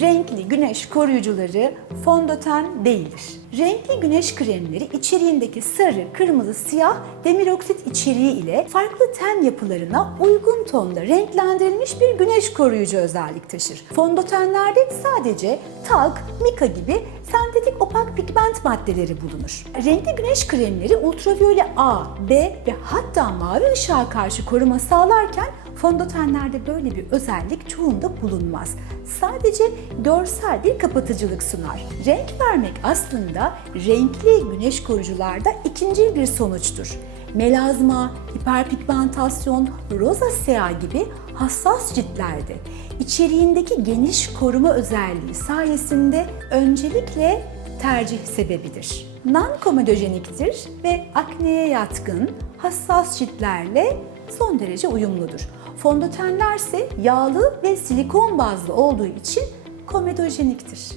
renkli güneş koruyucuları fondöten değildir. Renkli güneş kremleri içeriğindeki sarı, kırmızı, siyah demiroksit içeriği ile farklı ten yapılarına uygun tonda renklendirilmiş bir güneş koruyucu özellik taşır. Fondötenlerde sadece talk, mika gibi opak pigment maddeleri bulunur. Renkli güneş kremleri ultraviyole A, B ve hatta mavi ışığa karşı koruma sağlarken fondötenlerde böyle bir özellik çoğunda bulunmaz. Sadece görsel bir kapatıcılık sunar. Renk vermek aslında renkli güneş koruyucularda ikinci bir sonuçtur. Melazma, hiperpigmentasyon, rozasea gibi hassas ciltlerde içeriğindeki geniş koruma özelliği sayesinde öncelikle tercih sebebidir. Non-komedojeniktir ve akneye yatkın, hassas ciltlerle son derece uyumludur. Fondötenler ise yağlı ve silikon bazlı olduğu için komedojeniktir.